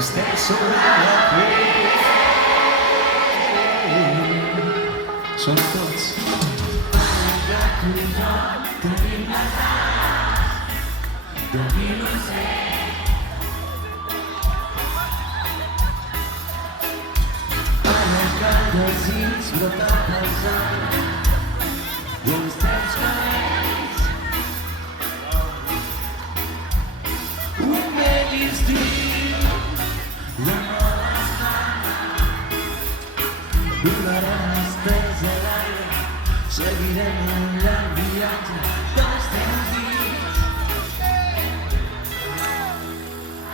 estem sobre la pell. Som tots. De tothom tenim l'edat de l'innocent. Ara que el desig brota pesant i els teus cabells. Un vell instinct d'amor esclata. Volarem estels a l'aire, seguirem un llarg viatge dels teus dits.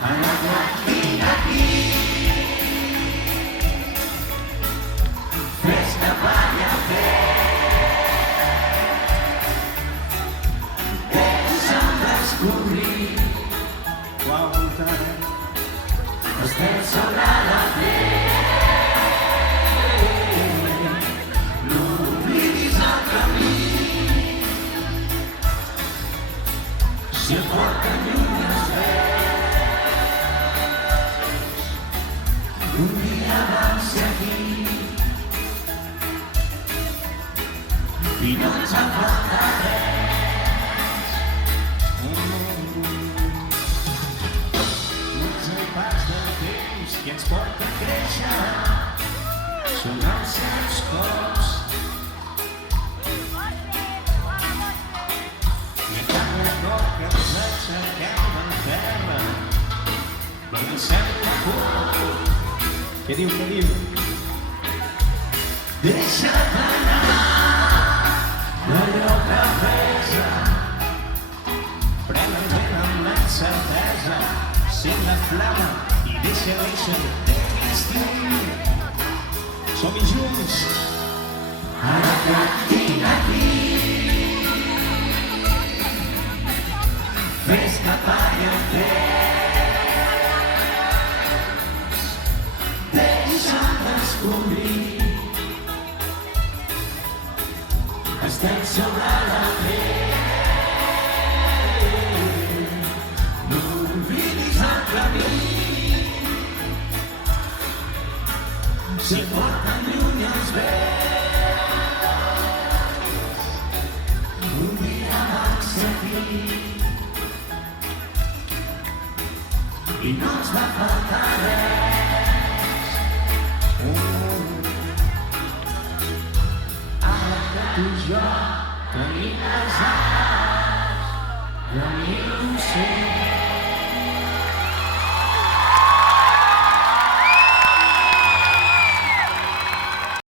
Ara que aquí fes que balla deixa'm descobrir qual voltant estem sobre la pell. Si et porten lluny els veus, un dia vam ser aquí i no ens en falta res. No és el pas del temps que ens porta a créixer, són els seus cops. Que ens aixequem en terra, vencem la por. Què diu, què diu? Deixa't anar d'allò que pesa, pren el vent amb l'encertesa, sent la flama i deixa néixer l'instint. Som-hi junts. Ara que et tinc aquí, fes que balla deixa'm descobrir. Estem sobre la pell, no oblidis el camí. Si porten lluny els veus, un dia vam ser aquí i no ens va faltar res. Ara que tu i jo tenim les ales de l'innocent.